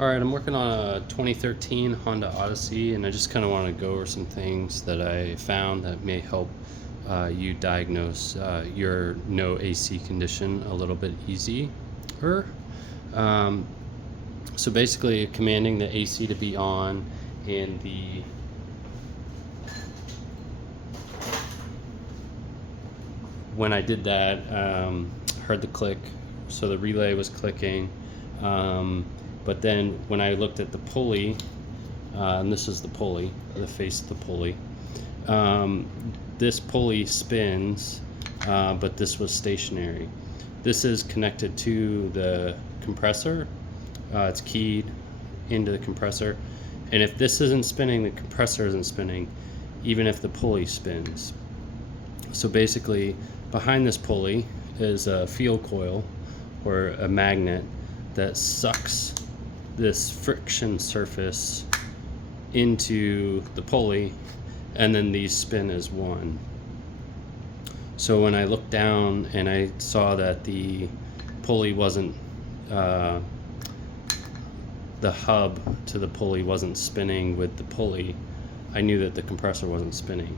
Alright, I'm working on a 2013 Honda Odyssey, and I just kind of want to go over some things that I found that may help you diagnose your no AC condition a little bit easier. Um, so basically commanding the AC to be on, and when I did that, heard the click, so the relay was clicking. But then when I looked at the pulley, and this is the pulley, the face of the pulley, this pulley spins, but this was stationary. This is connected to the compressor. It's keyed into the compressor, and if this isn't spinning, the compressor isn't spinning, even if the pulley spins. So basically, behind this pulley is a field coil or a magnet that sucks this friction surface into the pulley, and then these spin as one. So when I looked down and I saw that the pulley wasn't, the hub to the pulley wasn't spinning with the pulley, I knew that the compressor wasn't spinning.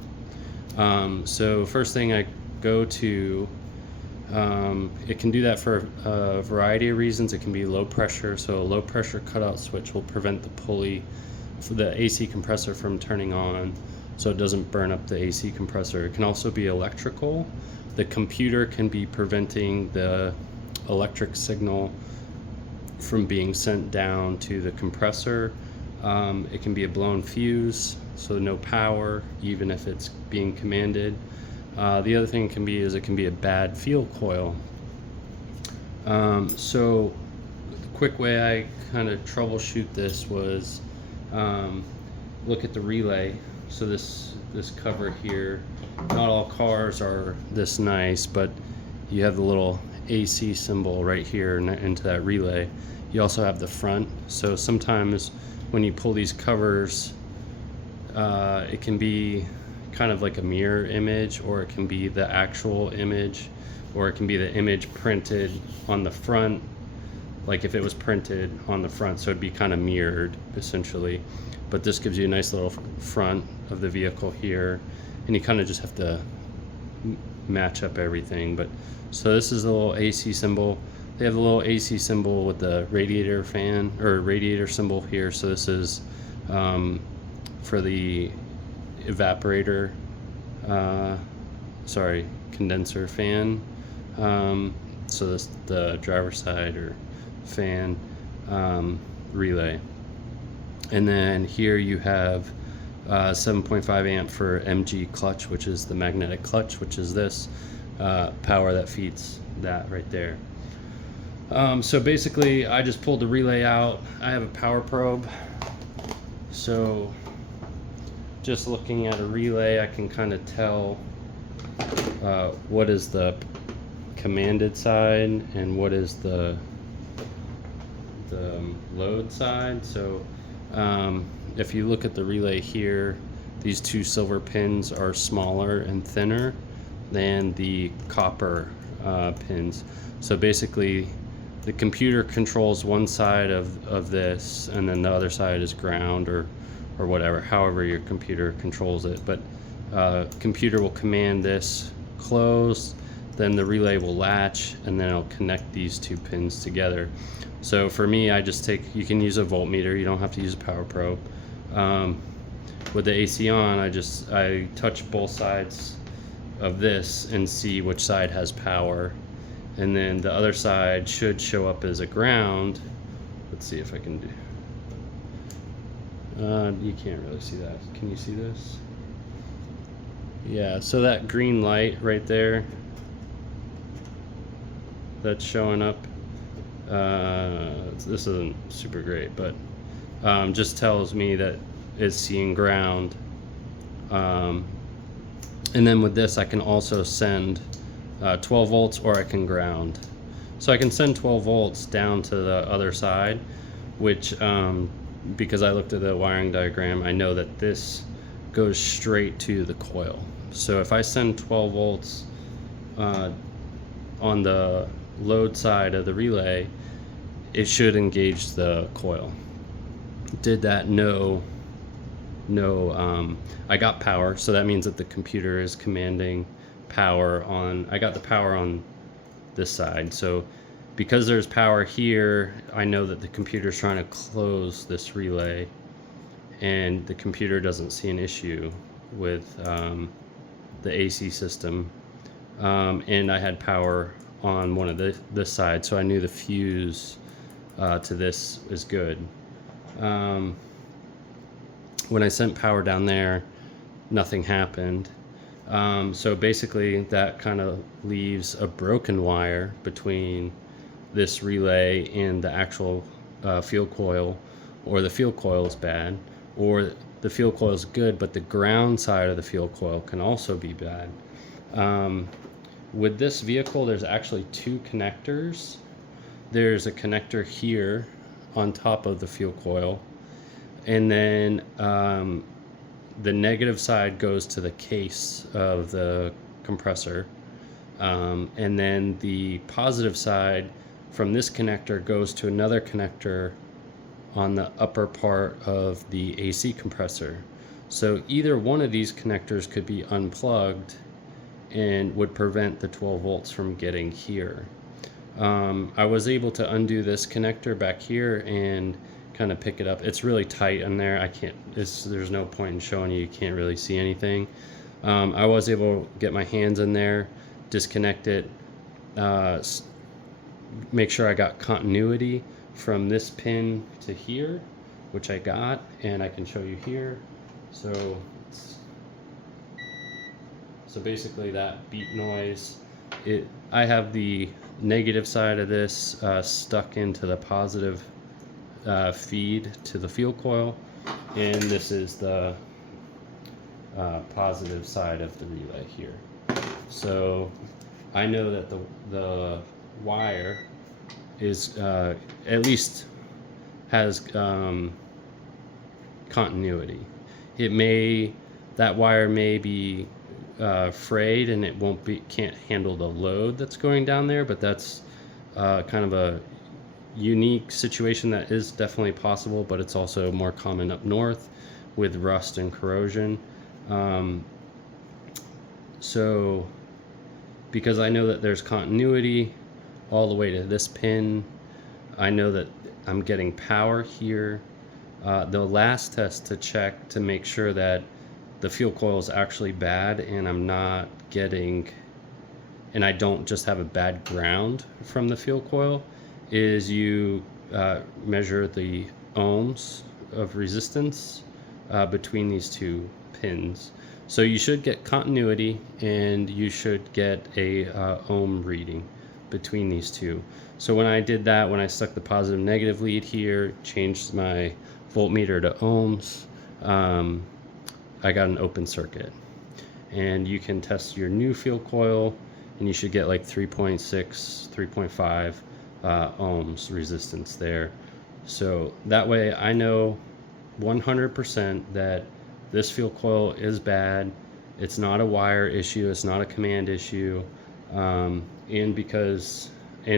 So first thing I go to, it can do that for a variety of reasons. It can be low pressure, so a low pressure cutout switch will prevent the pulley, for the AC compressor, from turning on, so it doesn't burn up the AC compressor. It can also be electrical. The computer can be preventing the electric signal from being sent down to the compressor. It can be a blown fuse, so no power even if it's being commanded. The other thing it can be a bad field coil. So the quick way I kind of troubleshoot this was look at the relay. So this cover here, not all cars are this nice, but you have the little AC symbol right here into that relay. You also have the front, so sometimes when you pull these covers, it can be kind of like a mirror image, or it can be the actual image, or it can be the image printed on the front, like if it was printed on the front, so it'd be kind of mirrored essentially. But this gives you a nice little front of the vehicle here, and you kind of just have to match up everything. But so this is the little AC symbol. They have the little AC symbol with the radiator fan or radiator symbol here, so this is for the evaporator, condenser fan. So this the driver's side or fan relay. And then here you have 7.5 amp for MG clutch, which is the magnetic clutch, which is this power that feeds that right there. So basically I just pulled the relay out. I have a power probe, so just looking at a relay I can kind of tell what is the commanded side and what is the load side. So if you look at the relay here, these two silver pins are smaller and thinner than the copper pins. So basically the computer controls one side of this, and then the other side is ground or whatever, however your computer controls it. But computer will command this closed, then the relay will latch, and then it'll connect these two pins together. So for me, I just you can use a voltmeter, you don't have to use a power probe. With the AC on, I touch both sides of this and see which side has power, and then the other side should show up as a ground. Let's see if I can do. You can't really see that. Can you see this? Yeah, so that green light right there that's showing up, this isn't super great, but just tells me that it's seeing ground. And then with this I can also send 12 volts, or I can ground. So I can send 12 volts down to the other side, which because I looked at the wiring diagram, I know that this goes straight to the coil. So if I send 12 volts on the load side of the relay, it should engage the coil. Did that? No. I got power, so that means that the computer is commanding power on. I got the power on this side, so because there's power here, I know that the computer's trying to close this relay, and the computer doesn't see an issue with the AC system. And I had power on one of this side, so I knew the fuse to this is good. When I sent power down there, nothing happened. So basically that kind of leaves a broken wire between this relay and the actual field coil, or the field coil is bad, or the field coil is good, but the ground side of the field coil can also be bad. With this vehicle, there's actually two connectors. There's a connector here on top of the field coil, and then the negative side goes to the case of the compressor, and then the positive side from this connector goes to another connector on the upper part of the AC compressor. So either one of these connectors could be unplugged and would prevent the 12 volts from getting here. I was able to undo this connector back here and kind of pick it up. It's really tight in there. I can't, there's no point in showing you, you can't really see anything. I was able to get my hands in there, disconnect it, make sure I got continuity from this pin to here, which I got, and I can show you here. So basically that beep noise, I have the negative side of this stuck into the positive feed to the field coil, and this is the positive side of the relay here. So I know that the wire is at least has continuity. That wire may be frayed and it can't handle the load that's going down there, but that's kind of a unique situation that is definitely possible, but it's also more common up north with rust and corrosion. So because I know that there's continuity all the way to this pin, I know that I'm getting power here. The last test to check to make sure that the field coil is actually bad and I'm not getting, and I don't just have a bad ground from the field coil, is you measure the ohms of resistance between these two pins. So you should get continuity and you should get a ohm reading between these two. So when I did that, when I stuck the positive negative lead here, changed my voltmeter to ohms, I got an open circuit. And you can test your new field coil and you should get like 3.6, 3.5 ohms resistance there. So that way I know 100% that this field coil is bad. It's not a wire issue, it's not a command issue, and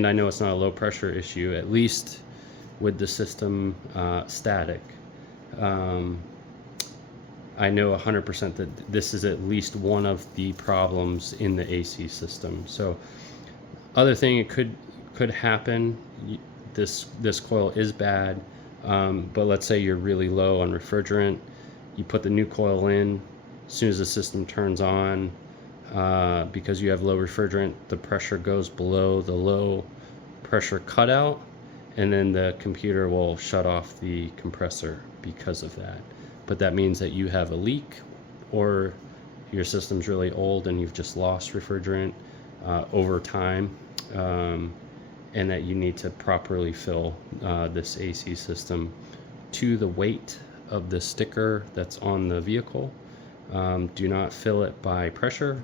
I know it's not a low pressure issue, at least with the system static. I know 100% that this is at least one of the problems in the AC system. So other thing it could happen, this coil is bad, but let's say you're really low on refrigerant, you put the new coil in, as soon as the system turns on, because you have low refrigerant, the pressure goes below the low pressure cutout, and then the computer will shut off the compressor because of that. But that means that you have a leak, or your system's really old and you've just lost refrigerant over time, and that you need to properly fill this AC system to the weight of the sticker that's on the vehicle. Do not fill it by pressure.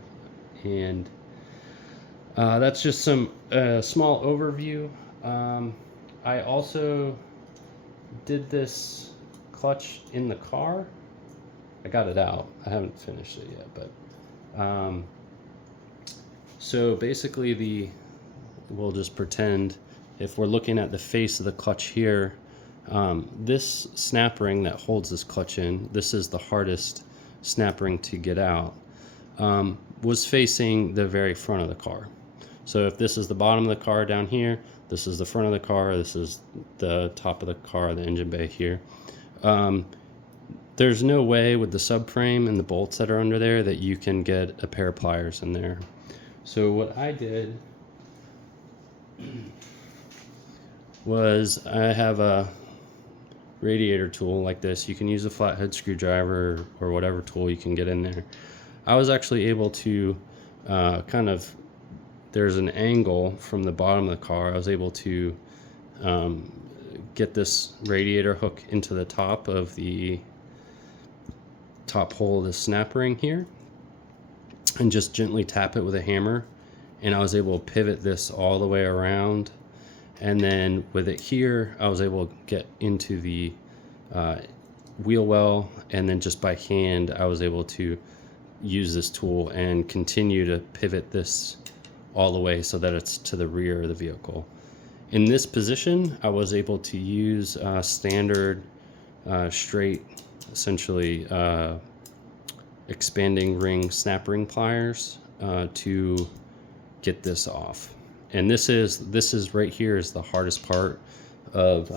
And that's just some small overview. I also did this clutch in the car. I got it out. I haven't finished it yet, but so basically we'll just pretend if we're looking at the face of the clutch here, this snap ring that holds this clutch in, this is the hardest snap ring to get out, was facing the very front of the car. So if this is the bottom of the car down here, this is the front of the car, this is the top of the car, the engine bay here. There's no way with the subframe and the bolts that are under there that you can get a pair of pliers in there. So what I did was, I have a radiator tool like this. You can use a flathead screwdriver or whatever tool you can get in there. I was actually able to there's an angle from the bottom of the car. I was able to get this radiator hook into the top of the top hole of the snap ring here and just gently tap it with a hammer, and I was able to pivot this all the way around. And then with it here, I was able to get into the wheel well, and then just by hand I was able to use this tool and continue to pivot this all the way so that it's to the rear of the vehicle. In this position, I was able to use standard straight, essentially expanding ring snap ring pliers to get this off. And this is right here is the hardest part of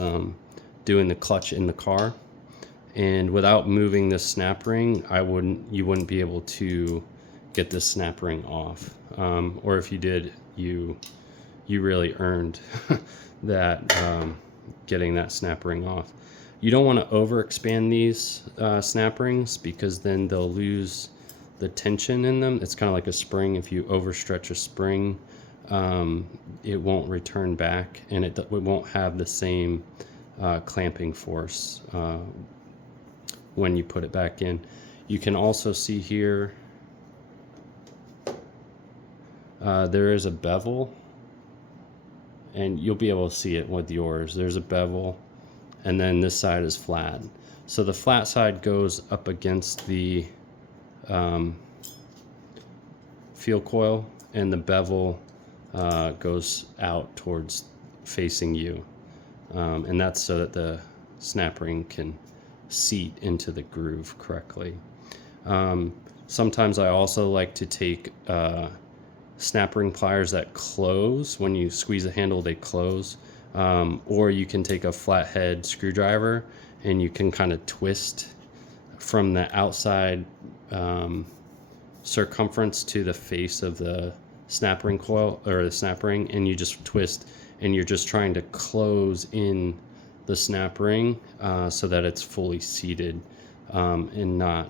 doing the clutch in the car. And without moving this snap ring, you wouldn't be able to get this snap ring off. Or if you did, you really earned that getting that snap ring off. You don't want to over expand these snap rings, because then they'll lose the tension in them. It's kind of like a spring. If you overstretch a spring, it won't return back, and it won't have the same clamping force when you put it back in. You can also see here there is a bevel, and you'll be able to see it with yours. There's a bevel, and then this side is flat. So the flat side goes up against the fuel coil, and the bevel goes out towards facing you. And that's so that the snap ring can seat into the groove correctly. Sometimes I also like to take snap ring pliers that close. When you squeeze the handle, they close. Or you can take a flathead screwdriver and you can kind of twist from the outside circumference to the face of the snap ring coil, or the snap ring, and you just twist, and you're just trying to close in the snap ring so that it's fully seated and not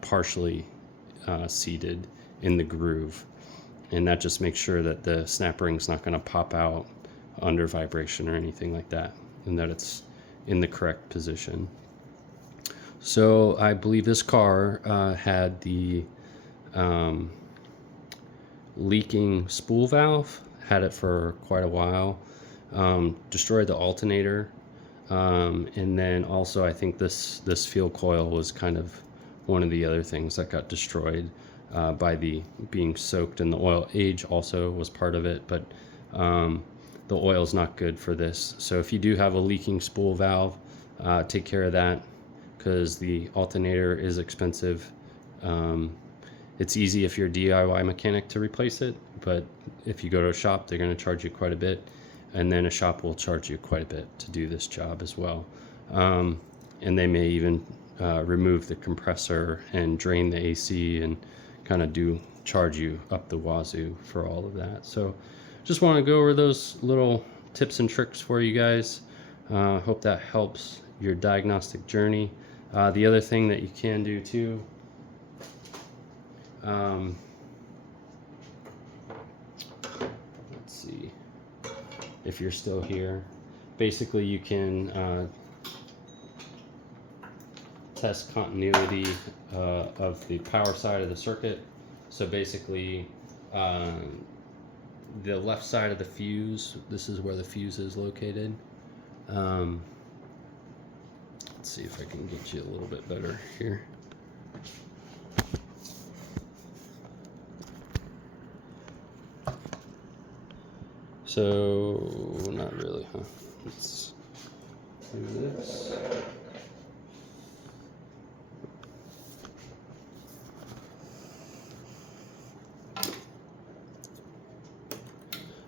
partially seated in the groove. And that just makes sure that the snap ring's not going to pop out under vibration or anything like that, and that it's in the correct position. So I believe this car had the leaking spool valve, had it for quite a while, destroyed the alternator, and then also I think this fuel coil was kind of one of the other things that got destroyed by the being soaked in the oil. Age also was part of it, but the oil is not good for this. So if you do have a leaking spool valve, take care of that, because the alternator is expensive. It's easy if you're a DIY mechanic to replace it, but if you go to a shop, they're going to charge you quite a bit, and then a shop will charge you quite a bit to do this job as well. And they may even remove the compressor and drain the AC and kind of charge you up the wazoo for all of that. So just want to go over those little tips and tricks for you guys. Hope that helps your diagnostic journey. The other thing that you can do too, let's see if you're still here. Basically, you can test continuity of the power side of the circuit. So basically, the left side of the fuse, this is where the fuse is located. Let's see if I can get you a little bit better here. So, not really, huh? Let's do this.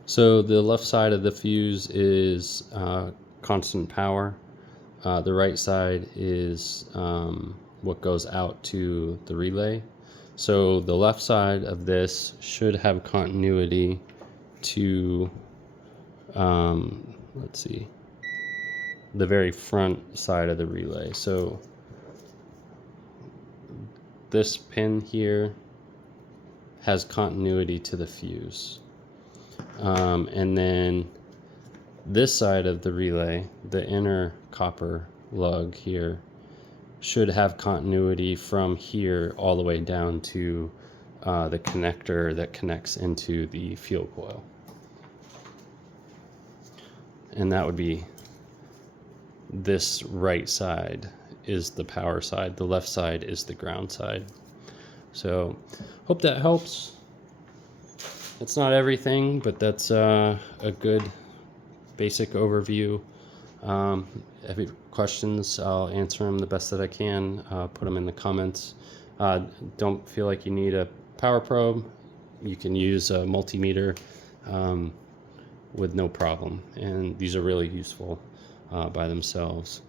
So the left side of the fuse is constant power. The right side is what goes out to the relay. So the left side of this should have continuity to, let's see, the very front side of the relay. So this pin here has continuity to the fuse. And then this side of the relay, the inner copper lug here, should have continuity from here all the way down to the connector that connects into the fuel coil. And that would be this right side is the power side, the left side is the ground side. So hope that helps. It's not everything, but that's a good basic overview. If you have questions, I'll answer them the best that I can. Put them in the comments. Don't feel like you need a power probe. You can use a multimeter with no problem, and these are really useful by themselves.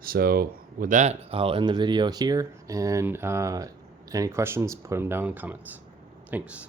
So with that, I'll end the video here, and any questions, put them down in the comments. Thanks.